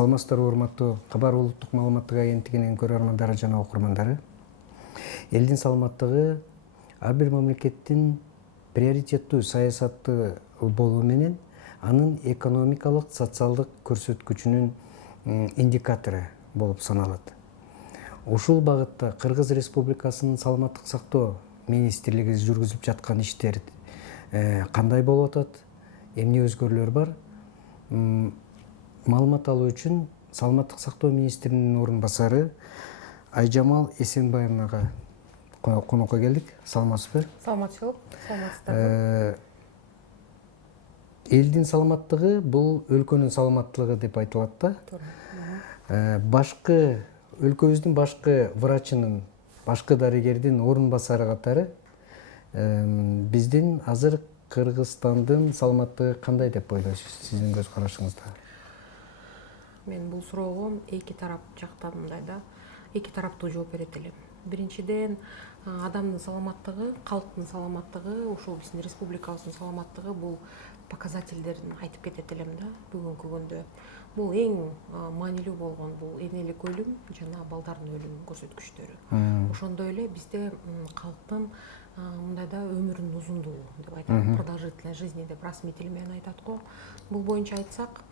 Саламатсыздарбы урматтуу Кабар улуттук маалыматтык агенттигинин көрөрмандары жана окурмандары. Элдин саламаттыгы ар бир мамлекеттин приоритеттүү саясаты болуу менен анын экономикалык, социалдык көрсөткүчүнүн индикатору болуп саналат. Ушул багытта Кыргыз Республикасынын саламаттык сактоо министрлиги жүргүзүп жаткан иштер кандай болуп атат, эмне өзгөрүүлөр бар? Маалымат алуу үчүн саламаттык сактоо министринин орун басары Айжамал Эсенбаевнага конокко келдик. Саламатсызбы? Саламатчылык, саламатсыздарбы. Элдин саламаттыгы бул өлкөнүн саламаттылыгы деп айтылат да. Башкы өлкөбүздүн башкы врачынын, башкы дарыгердин орун басары катары биздин азыр Кыргызстандын саламаттыгы кандай деп ойлойсуз, сиздин көз карашыңызда? Мен бул суроого эки тарап жактан эки тараптуу жооп берет элем. Биринчиден, адамдын саламаттыгы, калктын саламаттыгы, ошол биздин республикабыздын саламаттыгы бул показательдерин айтып кетет элем да бүгүнкү күндө. Бул эң маанилүү болгон бул энелик өлүм жана балдардын өлүм көрсөткүчтөрү. Ошондой эле бизде калктын мындайда өмүрүнүн узундугу деп айтат, продолжительность жизни деп расмий тил менен айтат го. Бул боюнча айтсак,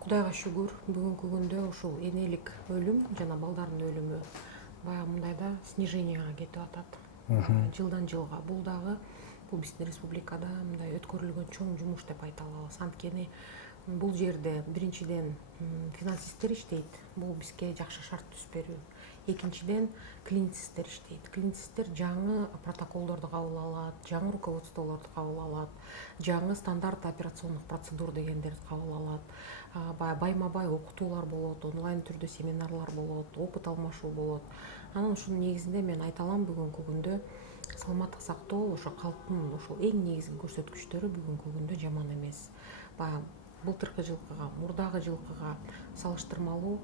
Кудайга шүгүр, бүгүнкү күндө ушул энелик өлүм жана балдардын өлүмү баягы мындайда сниженияга кетип атат. Жылдан жылга. Бул дагы биздин республикада мындай өткөрүлгөн чоң жумуш деп айта алабыз. Анткени бул жерде биринчиден финансисттер иштейт. Бул бизге жакшы шарт түзүп берүү. Экинчиден клиницисттер иштейт. Клиницисттер жаңы протоколдорду кабыл алат, жаңы руководстволорду кабыл алат, жаңы стандарт операциондук процедур дегендерди кабыл алат. Байма-бай окутуулар болот, онлайн түрдө семинарлар болот, опыт алмашуу болот. Анан ушунун негизинде мен айта алам, бүгүнкү күндө саламаттык сактоо ошо калктын ошол эң негизги көрсөткүчтөрү бүгүнкү күндө жаман эмес. Былтыркы жылкыга, мурдагы жылкыга салыштырмалуу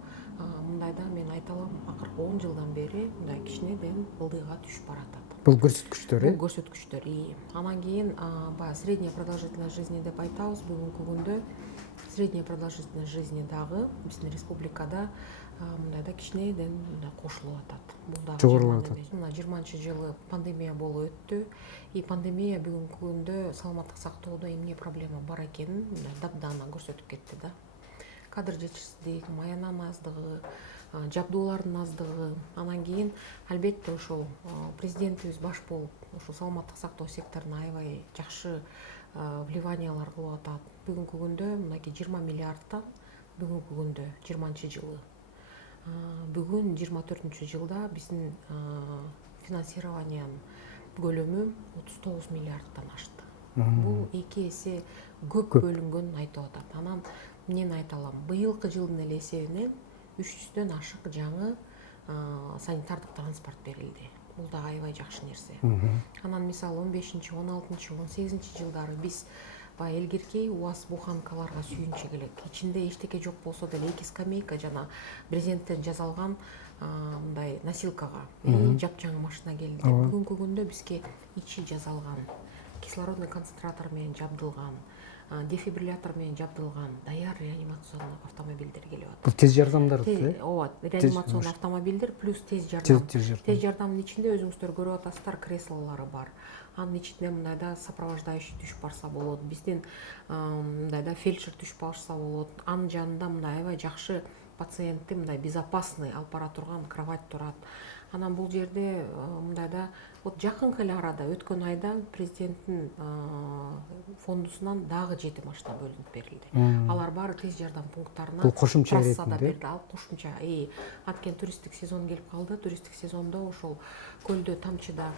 мындайда мен айта алам, акыркы 10 жылдан бери мындай кичинеден ылдыйга түшүп баратат. Бул көрсөткүчтөр, Бул көрсөткүчтөр. Анан кийин средняя продолжительность жизни деп айтабыз. Бүгүнкү күндө средняя продолжительность жизни дагы биздин республикада мындайда кичинеден кошулуп атат. Бул дагы жогорулап атат. 20-жылы пандемия болуп өттү. И пандемия бүгүнкү күндө саламаттык сактоодо эмне проблема бар экенин дабдана көрсөтүп кетти да. Кадр жетишсиздик, маянанын аздыгы, жабдуулардын аздыгы. Анан кийин албетте ошол президентибиз баш болуп, ошол саламаттык сактоо секторуна аябай жакшы вливаниялар кылып атат. Бүгүнкү күндө мынакей 20 миллиардтан бүгүнкү күндө 20-жылы. Бүгүн 24-жылда биздин финансированиянын көлөмү 39 миллиардтан ашты. Бул 2 эсе көп бөлүнгөнүн айтып атат. Анан мен айта алам, быйылкы жылдын эле эсебинен 300дөн ашык жаңы санитардык транспорт берилди. Бул да аябай жакшы нерсе. Анан мисалы 15-16, 18 жылдары биз элгирки УАЗ буханкаларга сүйүнчү келек. Ичинде эчтеке жок болсо деле 2 скамейка жана брезенттен жасалган мындай носилкага жапжаңы машина келди. Бүгүнкү күндө бизге ичи жасалган, кислородный концентратор менен жабдылган, дефибриллятор менен жабдылган даяр реанимационный автомобилдер келип атат. Бул тез жардамдар. Ооба, реанимационный автомобилдер плюс тез жардам. Тез жардамдын ичинде өзүңүздөр көрүп атасыздар, креслолору бар. Анын ичинде мындайда сопровождающий түшүп барса болот. Биздин мындайда фельдшер түшүп барса болот. Анын жанында мындай аябай жакшы пациентти мындай безопасный алып бара турган кровать турат. Анан бул жерде мындайда жакынкы эле арада өткөн айда президенттин фондусунан дагы 7 машина бөлүнүп берилди. Алар баары тез жардам пункттарына бул кошумча трассада берди. Ал кошумча. Анткени туристтик сезон келип калды. Туристтик сезондо ошол көлдө Тамчыда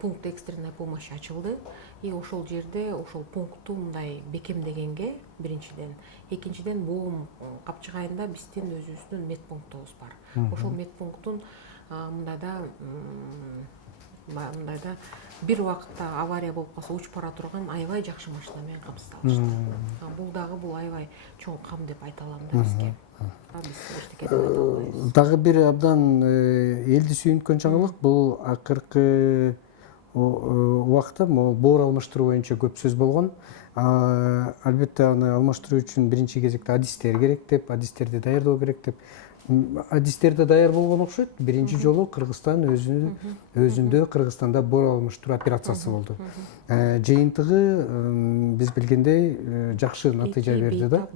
пункт экстренной помощи ачылды. И ошол жерде ошол пунктту мындай бекемдегенге биринчиден, экинчиден Боом капчыгайында биздин өзүбүздүн медпунктубуз бар. Ошол медпункттун мындайда бир убакытта авария болуп калса учуп бара турган аябай жакшы машина менен камсыздалышты. Бул дагы аябай чоң кам деп айта алам да бизге. Дагы бир абдан элди сүйүнткөн жаңылык бул акыркы убакта могу боор алмаштыруу боюнча көп сөз болгон. Албетте аны алмаштыруу үчүн биринчи кезекте адистер керек деп, адистерди даярдоо керек деп. Адистерде даяр болгон окшойт. Биринчи жолу Кыргызстан өзүндө Кыргызстанда боор алмаштыруу операциясы болду. Жыйынтыгы биз билгендей жакшы натыйжа берди да.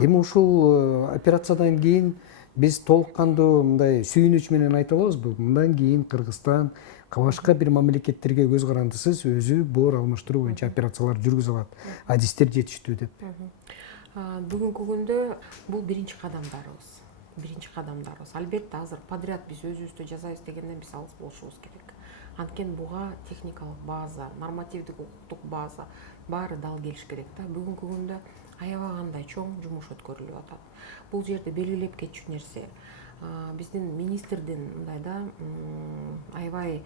Эми ушул операциядан кийин биз толук кандуу мындай сүйүнүч менен айта алабызбы? Мындан кийин Кыргызстан башка бир мамлекеттерге көз карандысыз өзү боор алмаштыруу боюнча операциялар жүргүзө алат. Адистер жетиштүү деп. Бүгүнкү күндө бул биринчи кадамдарыбыз. Албетте азыр подряд биз өзүбүздү жасайбыз дегенден биз алыс болушубуз керек. Анткени буга техникалык база, нормативдик укуктук база баары дал келиш керек да. Бүгүнкү күндө аябагандай чоң жумуш өткөрүлүп атат. Бул жерде белгилеп кетчү нерсе биздин министрдин мындай да аябай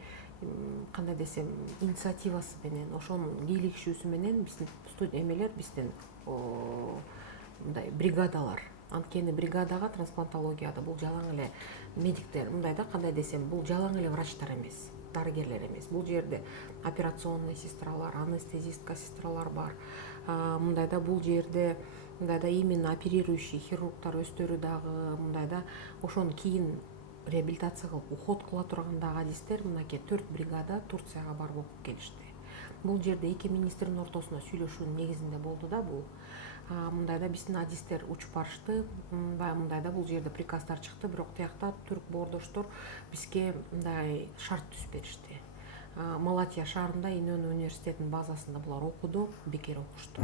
кандай десем инициативасы менен, ошонун кийлигишүүсү менен биздин биздин мындай бригадалар. Анткени бригадага трансплантологияда бул жалаң эле медиктер, мындай да кандай десем, бул жалаң эле врачтар эмес, дарыгерлер эмес. Бул жерде операционный сестралар, анестезистка сестралар бар. Мындай да бул жерде мындай да именно оперирующий хирургтар өздөрү дагы мындай да ошону кийин реабилитация кылып уход кыла турган дагы адистер мынакей 4 бригада Турцияга барып окуп келишти. Бул жерде эки министрдин ортосунда сүйлөшүүнүн негизинде болду да бул. Мындай да биздин адистер учуп барышты, мындай да бул жерде приказдар чыкты, бирок тиякта түрк боордоштор бизге мындай шарт түзүп беришти. Малатия шаарында Инөн университетинин базасында булар окуду, бекер окушту.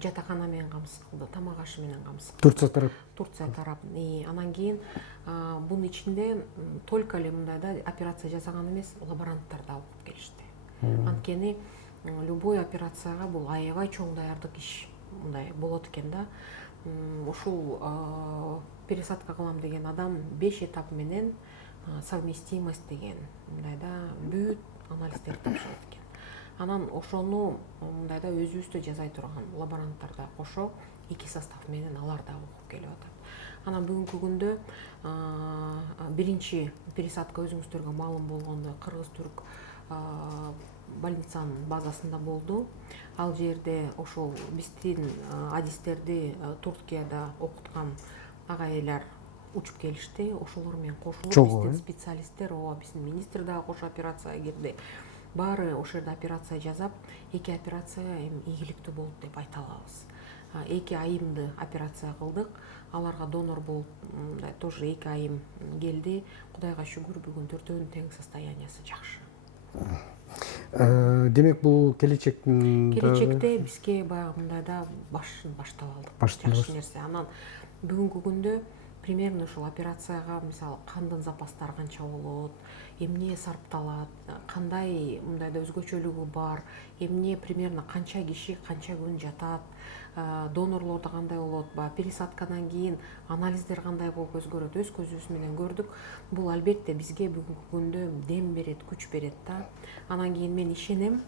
Жатакана менен камсыз кылды, тамак ашы менен камсыз кылды. Турция тарап. Анан кийин бунун ичинде только эле мындай да операция жасаган эмес, лаборанттар да окуп келишти. Анткени любой операцияга бул аябай чоң даярдык иш мындай болот экен да. Ушул пересадка кылам деген адам 5 этап менен совместимость деген мындай да бүт анализдерди тапшырат экен. Анан ошону мындай да өзүбүздө жасай турган лаборанттар да кошо 2 состав менен алар да окуп келип атат. Анан бүгүнкү күндө биринчи пересадка өзүңүздөргө маалым болгондой кыргыз-түрк больницанын базасында болду. Ал жерде ошол биздин адистерди Туркияда окуткан агайлар учуп келишти. Ошолор менен кошулуп биздин специалисттер, биздин министр дагы кошо операцияга кирди. Баары ошол жерде операция жасап, 2 операция эми ийгиликтүү болду деп айта алабыз. 2 айымды операция кылдык. Аларга донор болуп, тоже 2 айым келди. Кудайга шүгүр, бүгүн 4өөнүн тең состояниясы жакшы. Демек бул келечекте бизге баягы мындай да баштап алдык. Жакшы нерсе. Анан бүгүнкү күндө примерно ушул операцияга мисалы кандын запастары канча болот, эмне сарпталат, кандай мындай да өзгөчөлүгү бар, эмне примерно канча киши канча күн жатат, донорлордо кандай болот, пересадкадан кийин анализдер кандай болуп өзгөрөт, өз көзүбүз менен көрдүк. Бул албетте бизге бүгүнкү күндө дем берет, күч берет да. Анан кийин мен ишенем,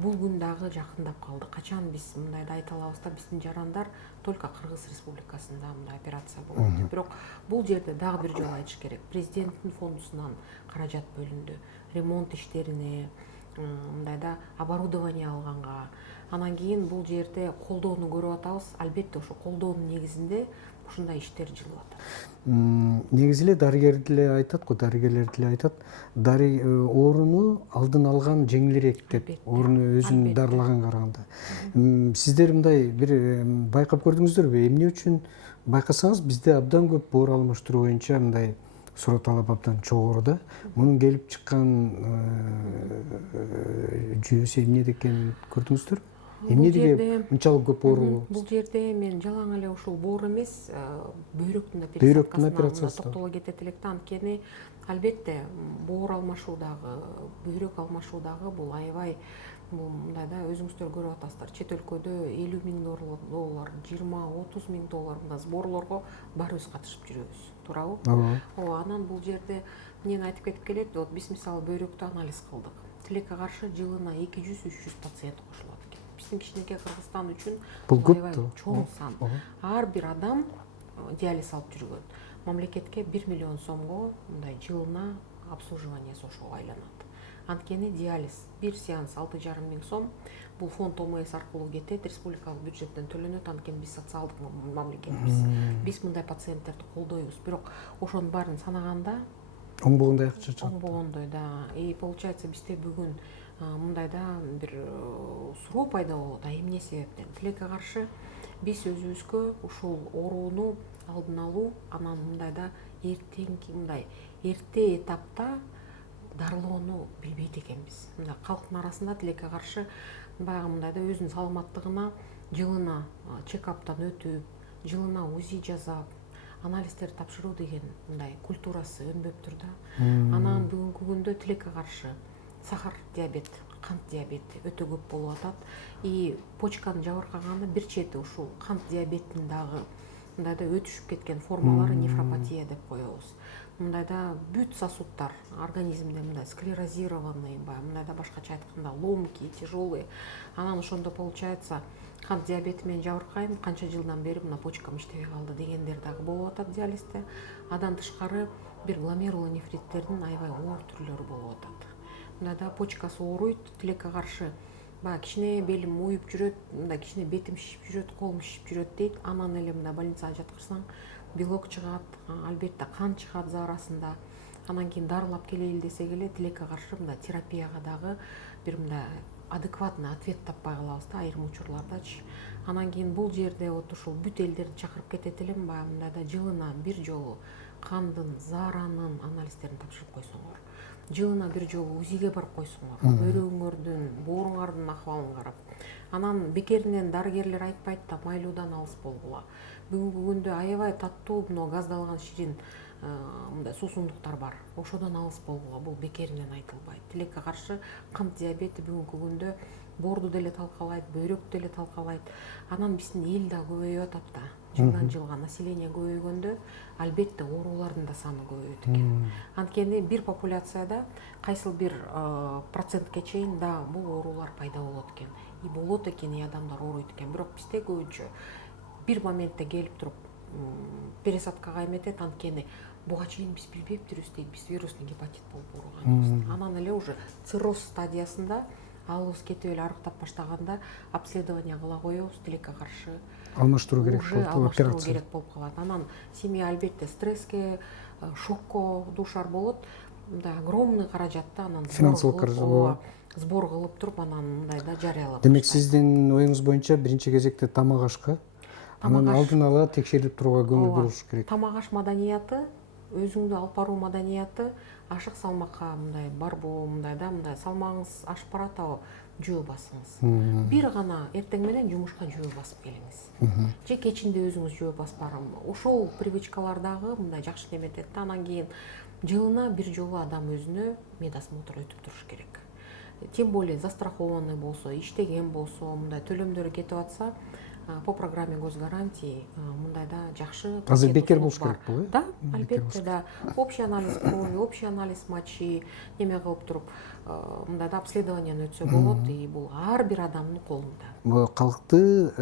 бул күн дагы жакындап калды. Качан биз мындай да айта алабыз да, биздин жарандар только Кыргыз Республикасында мындай операция болот деп. Бирок бул жерде дагы бир жолу айтыш керек. Президенттин фондусунан каражат бөлүндү. Ремонт иштерине, мындай да оборудование алганга. Анан кийин бул жерде колдоону көрүп атабыз. Албетте ошо колдоонун негизинде ушундай иштер жылып атат. Негизи эле дарыгерлер деле айтат, ооруну алдын алган жеңилирээк деп, ооруну өзүн дарылаганга караганда. Сиздер мындай бир байкап көрдүңүздөрбү? Эмне үчүн байкасаңыз бизде абдан көп боор алмаштыруу боюнча мындай суроо талап абдан чогуу да. Мунун келип чыккан жүйөсү эмне экенин көрдүңүздөрбү? Эмнеге мынчалык көп оору? Бул жерде мен жалаң эле ушул боор эмес, бөйрөктүн операциясына токтоло кетет элек да. Анткени албетте боор алмашуудагы, бөйрөк алмашуудагы бул аябай мындай да өзүңүздөр көрүп атасыздар. Чет өлкөдө 50 000 доллар, 20-30 000 доллар мындай сборлорго баарыбыз катышып жүрөбүз, туурабы? Анан бул жерде эмнени айтып кетип келет? Вот биз мисалы бөйрөктү анализ кылдык. Тилекке каршы жылына 200-300 пациент кошулат экен. Биздин кичинекей Кыргызстан үчүн бул аябай чоң сан. Ар бир адам диализ алып жүргөн. Мамлекетке 1 миллион сомго мындай жылына обслуживаниясы ошого айланат. Анткени диализ бир сеанс 6,5 миң сом. Бул фонд ОМС аркылуу кетет, республикалык бюджеттен төлөнөт. Анткени биз социалдык мамлекетпиз. Биз мындай пациенттерди колдойбуз. Бирок ошонун баарын санаганда оңбогондой акча чыгат. оңбогондой, да. И получается бизде бүгүн мындайда бир суроо пайда болот. Эмне себептен? Тилекке каршы биз өзүбүзгө ушул орууну алдын алуу, анан мындайда эрте этапта дарылоону билбейт экенбиз. Мындай калктын арасында тилекке каршы баягы мындайда өзүнүн саламаттыгына жылына чекаптан өтүп, жылына УЗИ жасап, анализдерди тапшыруу деген мындай культурасы өнбөптүр да. Анан бүгүнкү күндө тилекке каршы сахар диабет, кант диабети өтө көп болуп атат. И почканын жабыркаганы бир чети ушул кант диабетинин дагы мындайда өтүшүп кеткен формалары нефропатия деп коебуз. Мындайда бүт сосудтар организмде мындай склерозированный, мындайда башкача айтканда ломкий, тяжелый. Анан ошондо получается кант диабети менен жабыркайм, канча жылдан бери мына почкам иштебей калды дегендер дагы болуп атат диализде. Андан тышкары бир гломерулонефриттердин аябай оор түрлөрү болуп атат. Мындайда почкасы ооруйт, тилекке каршы баягы кичине белим уюп жүрөт, мындай кичине бетим шишип жүрөт, колум шишип жүрөт дейт. Анан эле мындай больницага жаткырсаң, белок чыгат, албетте кан чыгат арасында. Анан кийин дарылап келейин десек эле тилекке каршы мындай терапияга дагы бир мындай адекватный ответ таппай калабыз да айрым учурлардачы. Анан кийин бул жерде вот ушул бүт элдерди чакырып кетет элем, баягы мындайда жылына бир жолу кандын, зааранын анализдерин тапшырып койсоңор, жылына бир жолу УЗИге барып койсоңор, бөйрөгүңөрдүн, бооруңардын акыбалын карап, анан бекеринен дарыгерлер айтпайт да майлуудан алыс болгула. Бүгүнкү күндө аябай таттуу газдалган ширин мындай суусундуктар бар. Ошодон алыс болгула, бул бекеринен айтылбайт. Тилекке каршы кант диабети бүгүнкү күндө боорду деле талкалайт, бөйрөктү деле талкалайт. Анан биздин эл да көбөйүп атат да. Жылдан жылга население көбөйгөндө албетте оорулардын да саны көбөйөт экен. Анткени бир популяцияда кайсыл бир процентке чейин да бул оорулар пайда болот экен. И болот экен, и адамдар ооруйт экен. Бирок бизде көбүнчө бир моментте келип туруп пересадкага эметет. Анткени буга чейин биз билбептирбиз дейт, биз вирусный гепатит болуп ооруганбыз. Анан эле уже цирроз стадиясында алыбыз кетип эле арыктап баштаганда обследование кыла коебуз, тилекке каршы Алмаштыруу керек уже болуп алмаштыруу операция. керек болуп калат. Анан семья албетте стресске, шокко дуушар болот. Мындай огромный каражатты анан Финансылык каражат. сбор кылып туруп анан мындайда жарыялап. Демек сиздин оюңуз боюнча биринчи кезекте тамак ашка, анан алдын ала текшерип турууга көңүл буруш керек. Тамак аш маданияты, өзүңдү алып баруу маданияты, ашык салмакка мындай барбоо, мындайда мындай салмагыңыз ашып баратабы, жөө басыңыз. Бир гана эртең менен жумушка жөө басып келиңиз. Же кечинде өзүңүз жөө басып барыңыз. Ошол привычкалар дагы мындай жакшы неметет да. Анан кийин жылына бир жолу адам өзүнө медосмотр өтүп туруш керек. Тем более застрахованный болсо, иштеген болсо, мындай төлөмдөрү кетип атса, по программе госгарантии мындайда жакшы. Азыр бекер болуш керек бул, э? Да, албетте, да. Общий анализ крови, общий анализ мочи, неме кылып туруп, мындайда обследованияны өтсө болот, и бул ар бир адамдын колунда. Бул калкты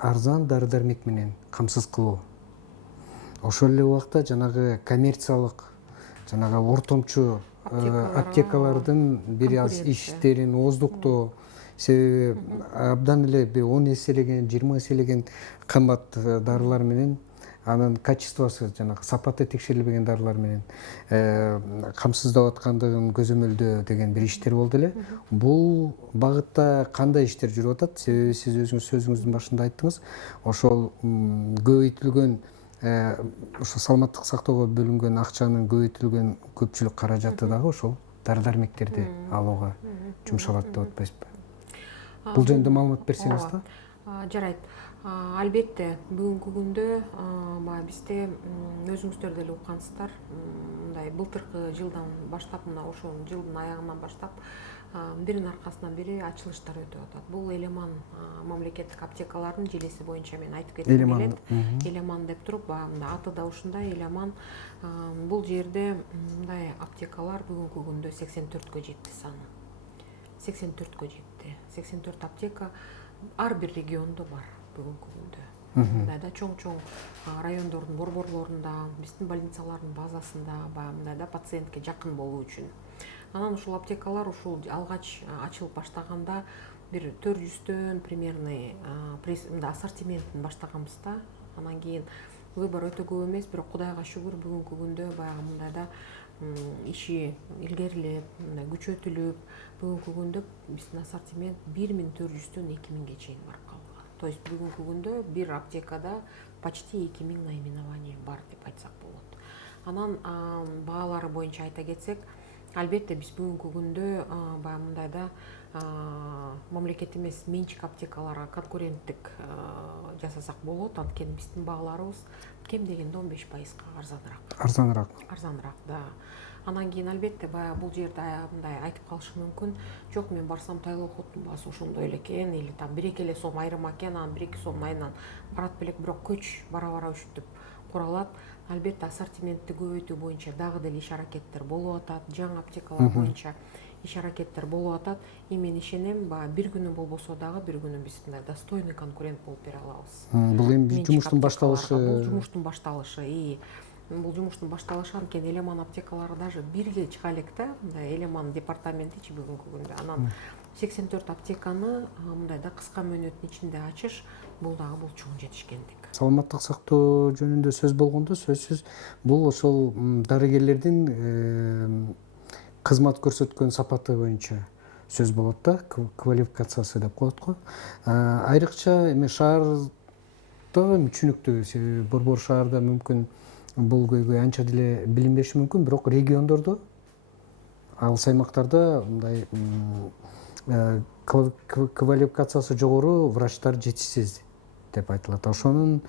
арзан дары-дармек менен камсыз кылуу. Ошол эле убакта жанагы коммерциялык, жанагы ортомчу аптекалардын бир аз иштерин ооздуктоо, себеби абдан эле 10 эселеген, 20 эселеген кымбат дарылар менен, анын качествосу, жанагы сапаты текшерилбеген дарылар менен камсыздап аткандыгын көзөмөлдөө деген бир иштер болду эле. Бул багытта кандай иштер жүрүп атат? Себеби сиз өзүңүз сөзүңүздүн башында айттыңыз, ошол көбөйтүлгөн ошо саламаттык сактоого бөлүнгөн акчанын көбөйтүлгөн көпчүлүк каражаты дагы ошол дары-дармектерди алууга жумшалат деп атпайсызбы? Бул жөнүндө маалымат берсеңиз да. Жарайт. Албетте бүгүнкү күндө баягы бизде өзүңүздөр деле уккансыздар, мындай былтыркы жылдан баштап, мына ошол жылдын аягынан баштап биринин аркасынан бири ачылыштар өтүп атат. Бул Элеман мамлекеттик аптекалардын желеси боюнча мен айтып кетким келет. Элеман деп туруп, баягы аты да ушундай, Элеман. Бул жерде мындай аптекалар бүгүнкү күндө 84кө жетти саны. 84кө жетти. 84 аптека ар бир региондо бар бүгүнкү күндө. Мындайда чоң-чоң райондордун борборлорунда, биздин больницалардын базасында, баягы мындайда пациентке жакын болуу үчүн. Анан ушул аптекалар ушул алгач ачылып баштаганда бир 400төн примерный ассортиментин баштаганбыз да. Анан кийин выбор өтө көп эмес, бирок Кудайга шүгүр бүгүнкү күндө баягы мындайда иши илгерилеп, мындай күчөтүлүп, бүгүнкү күндө биздин ассортимент 1400төн 2000ге чейин барып калган. То есть бүгүнкү күндө бир аптекада почти 2000 наименование бар деп айтсак болот. Анан баалары боюнча айта кетсек, албетте биз бүгүнкү күндө баягы мындайда мамлекет эмес менчик аптекаларга конкуренттик жасасак болот. Анткени биздин бааларыбыз кем дегенде 15% арзаныраак, да. Анан кийин албетте баягы бул жерде мындай айтып калышы мүмкүн, жок мен барсам Тайлоохоттун баасы ошондой эле экен, или там 1-2 эле сом айрым экен, анан 1-2 сомдун айынан барат белек, бирок көч бара өшүтүп куралат. Албетте ассортиментти көбөйтүү боюнча дагы деле иш аракеттер болуп атат, жаңы аптекалар боюнча иш аракеттер болуп атат. Мен ишенем, бир күнү болбосо дагы бир күнү биз мындай достойный конкурент болуп бере алабыз. Бул эми жумуштун башталышы. Бул жумуштун башталышы. Бул жумуштун башталышы, анткени Элеман аптекалары даже бирге чыга элек да, мындай Элеман департаментичи бүгүнкү күндө. Анан 84 аптеканы мындайда кыска мөөнөттүн ичинде ачыш, бул дагы бул чоң жетишкендик. Саламаттык сактоо жөнүндө сөз болгондо, сөзсүз бул ошол дарыгерлердин кызмат көрсөткөн сапаты боюнча сөз болот да, квалификациясы деп коет го. Айрыкча эми шаарда мүчүнүктүү, себеби борбор шаарда мүмкүн бул көйгөй анча деле билинбеши мүмкүн, бирок региондордо, алыс аймактарда мындай квалификациясы жогору врачтар жетишсиз деп айтылат. Ошонун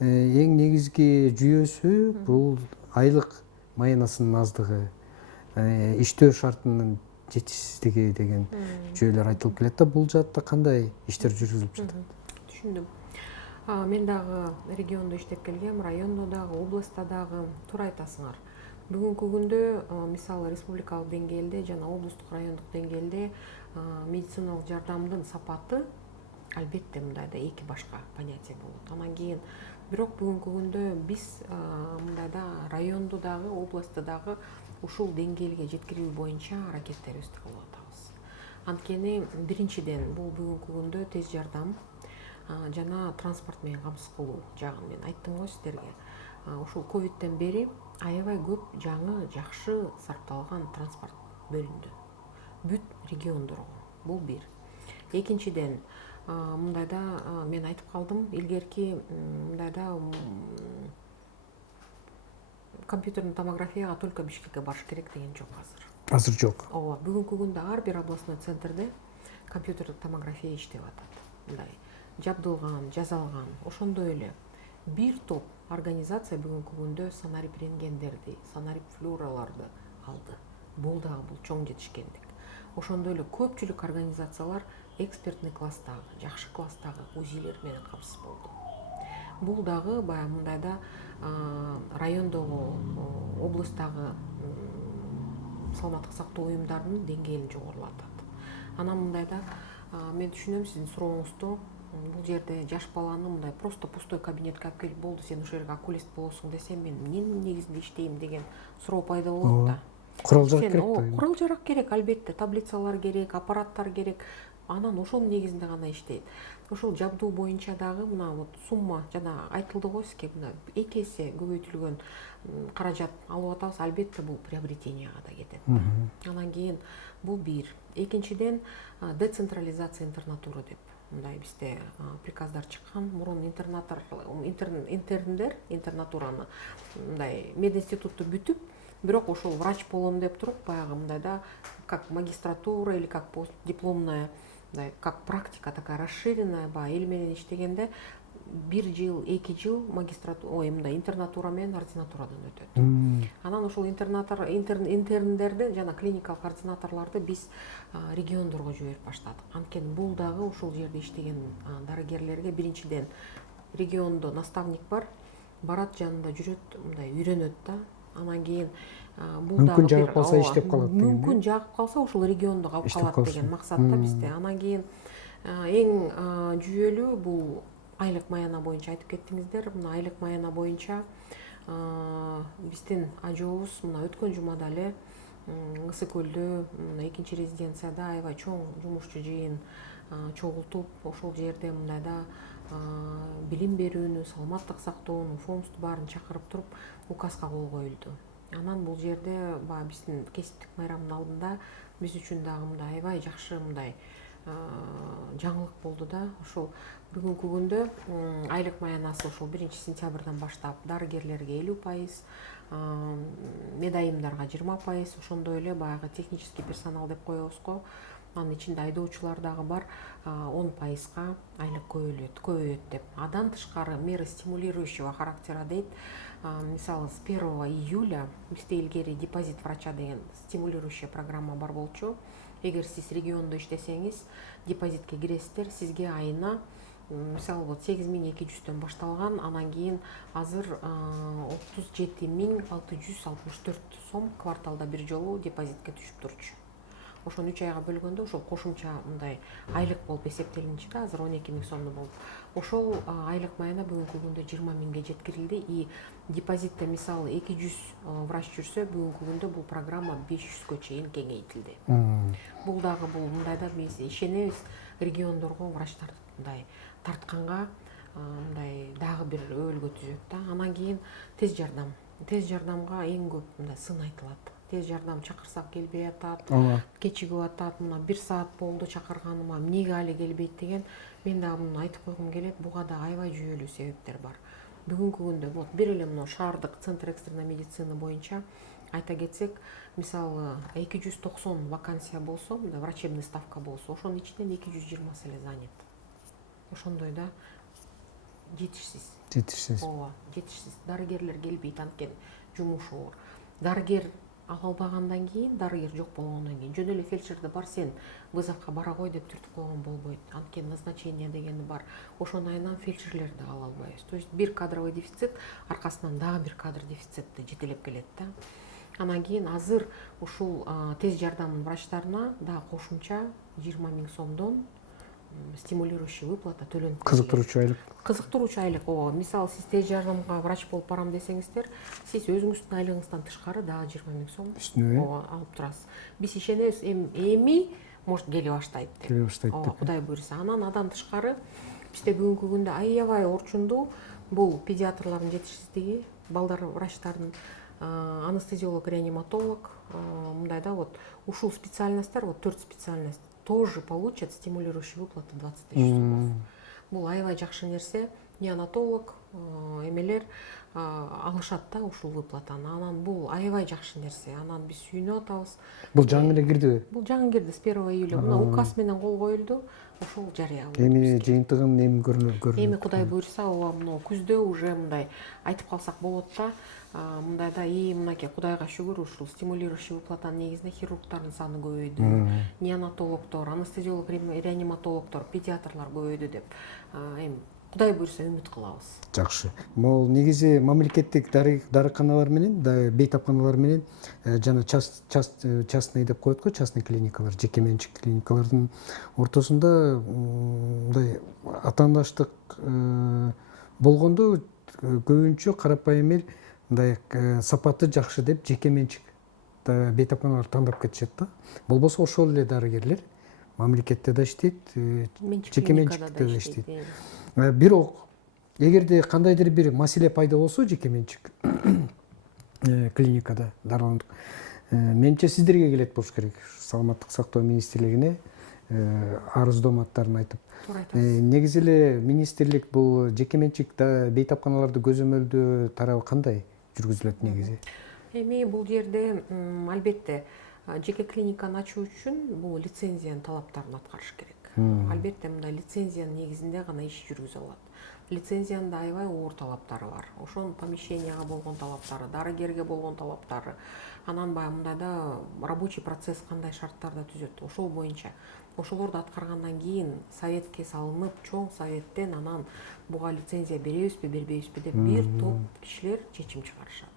эң негизги жүйөсү бул айлык маянасынын аздыгы, иштөө шартынын жетишсиздиги деген жүйөлөр айтылып келет да. Бул жаатта кандай иштер жүргүзүлүп жатат? Түшүндүм. Мен дагы региондо иштеп келгем, райондо дагы, областта дагы. Туура айтасыңар. Бүгүнкү күндө мисалы республикалык деңгээлде жана облустук, райондук деңгээлде медициналык жардамдын сапаты албетте мындайда эки башка понятие болот. Анан кийин бирок бүгүнкү күндө биз мындайда райондо дагы, областта дагы ушул деңгээлге жеткирүү боюнча аракеттерибизди кылып атабыз. Анткени биринчиден бул бүгүнкү күндө тез жардам жана транспорт менен камсыз кылуу жагын мен айттым го сиздерге. Ушул ковидтен бери аябай көп жаңы жакшы сарпталган транспорт бөлүндү бүт региондорго. Бул бир. Экинчиден мындайда мен айтып калдым, илгерки мындайда компьютерный томографияга только Бишкекке барыш керек деген жок азыр. Азыр жок. Ооба, бүгүнкү күндө ар бир областной центрде компьютердик томография иштеп атат. Мындай жабдылган, жасалган. Ошондой эле бир топ организация бүгүнкү күндө санарип рентгендерди, санарип флюораларды алды. Бул дагы бул чоң жетишкендик. Ошондой эле көпчүлүк организациялар экспертный класстагы, жакшы класстагы УЗИлер менен камсыз болду. Бул дагы баягы мындайда райондогу, облусттагы саламаттык сактоо уюмдарынын деңгээлин жогорулатат. Анан мындайда мен түшүнөм сиздин сурооңузду. Бул жерде жаш баланы мындай просто пустой кабинетке алып келип, болду сен ушул жерге окулист болосуң десем, мен эмненин негизинде иштейм деген суроо пайда болот да. Курал жарак керек да. Курал жарак керек, албетте, таблицалар керек, аппараттар керек. Анан ошонун негизинде гана иштейт. Ошол жабдуу боюнча дагы мына вот сумма жана айтылды го сизге, мына 2 эсе көбөйтүлгөн каражат алып атабыз. Албетте бул приобретенияга да кетет. Анан кийин бул бир. Экинчиден децентрализация интернатуры деп мындай бизде приказдар чыккан. Мурун интерндер интернатураны мындай мединститутту бүтүп, бирок ошол врач болом деп туруп, баягы мындайда как магистратура или как постдипломная, как практика такая расширенная, эл менен иштегенде 1 жыл, 2 жыл магистратура, мындай интернатура менен ординатурадан өтөт. Анан ошол интерндерди жана клиникалык ординаторлорду биз региондорго жиберип баштадык. Анткени бул дагы ушул жерде иштеген дарыгерлерге биринчиден региондо наставник бар, барат жанында жүрөт, мындай үйрөнөт да. Анан кийин бул дагы мүмкүн жагып калса иштеп калат деген. Мүмкүн жагып калса ошол региондо калып калат деген максатта бизде. Анан кийин эң жүйөлүү бул айлык маяна боюнча айтып кеттиңиздер. Мына айлык маяна боюнча биздин ажообуз мына өткөн жумада эле Ысык көлдө экинчи резиденцияда аябай чоң жумушчу жыйын чогултуп, ошол жерде мындайда билим берүүнү, саламаттык сактоону, фомсту баарын чакырып туруп указга кол коюлду. Анан бул жерде баягы биздин кесиптик майрамдын алдында биз үчүн дагы мындай аябай жакшы мындай жаңылык болду да. Ошол бүгүнкү күндө айлык маянасы ошол 1 сентябрдан баштап дарыгерлерге 50%, медайымдарга 20%, ошондой эле баягы технический персонал деп коебуз го. Анын ичинде айдоочулар дагы бар, 10%га айлык көбөйөт деп. Андан тышкары меры стимулирующего характера дейт. Мисалы с 1 июля бизде илгери депозит врача деген стимулирующая программа бар болчу. Эгер сиз региондо иштесеңиз, депозитке киресиздер, сизге айына мисалы вот 8200 башталган, анан кийин азыр 37664 сом кварталда бир жолу депозитке түшүп турчу. Ошону 3 айга бөлгөндө ошол кошумча мындай айлык болуп эсептелинчи да, азыр 12.000 сомдо болуп. Ошол айлык майына бүгүнкү күндө 20.000ге жеткирилди. И депозитте мисалы 200 врач жүрсө, бүгүнкү күндө бул программа 500гө чейин кеңейтилди. Бул дагы мындайда биз ишенебиз, региондорго врачтарды мындай тартканга мындай дагы бир өбөлгө түзөт да. Анан кийин тез жардам. Тез жардамга эң көп мындай сын айтылат. Тез жардам чакырсак келбей атат, кечигип атат, мына 1 саат болду чакырганыма, эмнеге али келбейт деген. Мен дагы муну айтып койгум келет, буга да аябай жүйөлүү себептер бар. Бүгүнкү күндө вот бир эле мына шаардык центр экстренной медицины боюнча айта кетсек, мисалы 290 вакансия болсо, врачебный ставка болсо, ошонун ичинен 220 эле занят. Ошондой да, жетишсиз. Ооба, жетишсиз. Дарыгерлер келбейт, анткени жумушу оор. Дарыгер ала албагандан кийин, дарыгер жок болгондон кийин жөн эле фельдшерди бар, сен вызовко бара кой деп түртүп койгон болбойт. Анткени назначение дегени бар. Ошонун айынан фельдшерлерди ала албайбыз. То есть бир кадровый дефицит аркасынан дагы бир кадр дефицити жетелеп келет да. Анан кийин азыр ушул тез жардамдын врачтарына дагы кошумча 20.000 сомдон стимулирующий выплата төлөнүп. Кызыктыруучу айлык. Ооба, мисалы сиз тез жардамга врач болуп барам десеңиздер, сиз өзүңүздүн айлыгыңыздан тышкары дагы 20.000 сом ооба алып турасыз. Биз ишенебиз, эми может келе баштайт деп. Ооба, Кудай буйруса. Анан андан тышкары бизде бүгүнкү күндө аябай орчундуу бул педиатрлардын жетишсиздиги, балдар врачтардын, анестезиолог, реаниматолог, мындайда вот ушул специальностьтар, вот 4 специальность тоже получат стимулирующий выплаты 20 000 сомов. Бул аябай жакшы нерсе. Неонатолог, эмелер алышат да ушул выплатаны. Анан бул аябай жакшы нерсе. Анан биз сүйүнүп атабыз. Бул жаңы эле кирдиби? Бул жаңы кирди, с 1 июля. Мына указ менен кол коюлду. Ошол жарыя болду. Эми жыйынтыгын эми көрүнөт. Эми Кудай буйруса, ооба, мына күздө уже мындай айтып калсак болот да. Мындайда мынакей Кудайга шүгүр, ушул стимулирующий выплатанын негизинде хирургдардын саны көбөйдү, неонатологдор, анестезиолог, реаниматологдор, педиатрлар көбөйдү деп эми Кудай буйруса үмүт кылабыз. Жакшы. Бул негизи мамлекеттик дарыканалар менен, бейтапканалар менен жана частный деп коет го, частный клиникалар, жеке менчик клиникалардын ортосунда мындай атаандаштык болгондо көбүнчө карапайым эл мындай сапаты жакшы деп жеке менчик бейтапканалар тандап кетишет да. Болбосо ошол эле дарыгерлер мамлекетте да иштейт, жеке менчикте да иштейт. Бирок эгерде кандайдыр бир маселе пайда болсо жеке менчик клиникада дарыландык, менимче сиздерге келет болуш керек, саламаттык сактоо министрлигине арыздооматтарын айтып. Негизи эле министрлик бул жеке менчик бейтапканаларды көзөмөлдөө тарабы кандай жүргүзүлөт негизи? Эми бул жерде албетте жеке клиниканы ачуу үчүн бул лицензиянын талаптарын аткарыш керек. Албетте мындай лицензиянын негизинде гана иш жүргүзө алат. Лицензиянын аябай оор талаптары бар. Ошонун помещенияга болгон талаптары, дарыгерге болгон талаптары, анан баягы мындайда рабочий процесс кандай шарттарда түзөт, ошол боюнча. Ошолорду аткаргандан кийин советке салынып, чоң советтен анан буга лицензия беребизби, бербейбизби деп бир топ кишилер чечим чыгарышат.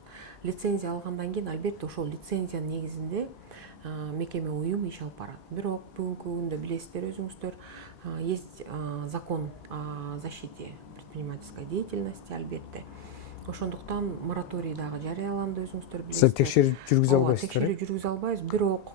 Лицензия алгандан кийин албетте ошол лицензиянын негизинде мекеме уюм иш алып барат. Бирок бүгүнкү күндө билесиздер өзүңүздөр, есть закон о защите предпринимательской деятельности, албетте. ошондуктан мораторий дагы жарыяланды, өзүңүздөр билесиздер. Сиз текшерип жүргүзө албайсыздар. Текшерүү жүргүзө албайбыз, бирок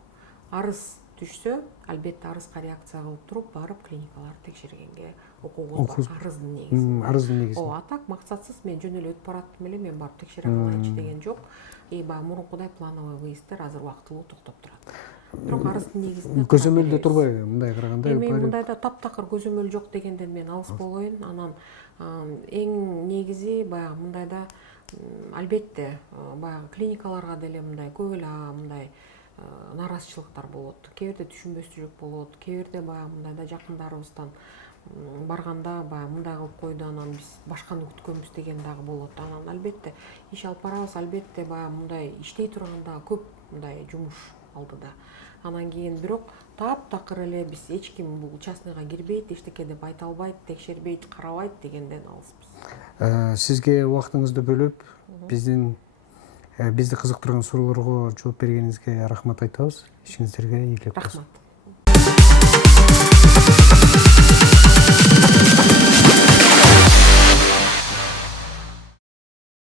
арыз түшсө, албетте арызга реакция кылып туруп, барып клиникаларды текшергенге укугубуз бар, арыздын негизинде. Арыздын негизинде. А так максатсыз мен жөн эле өтүп бараттым эле, мен барып текшере калайынчы деген жок. Баягы мурункудай плановый выезддер азыр убактылуу токтоп турат. Бирок арыздын негизинде Көзөмөлдө турбайбы мындай караганда? Мен мындайда таптакыр көзөмөл жок дегенден мен алыс болоюн. Анан эң негизи баягы мындайда албетте баягы клиникаларга деле мындай көп эле мындай нааразычылыктар болот. Кээ бирде түшүнбөстүк болот. Кээ бирде баягы мындайда жакындарыбыздан барганда баягы мындай кылып койду, анан биз башканы күткөнбүз деген дагы болот. Анан албетте иш алып барабыз, албетте баягы мындай иштей турган дагы көп мындай жумуш алдыда. Анан кийин бирок таптакыр эле биз эч ким бул частныйга кирбейт, эчтеке деп айта албайт, текшербейт, карабайт дегенден алыспыз. Сизге убактыңызды бөлүп, бизди кызыктырган суроолорго жооп бергениңизге рахмат айтабыз. Ишиңиздерге ийгилик болсун. Рахмат.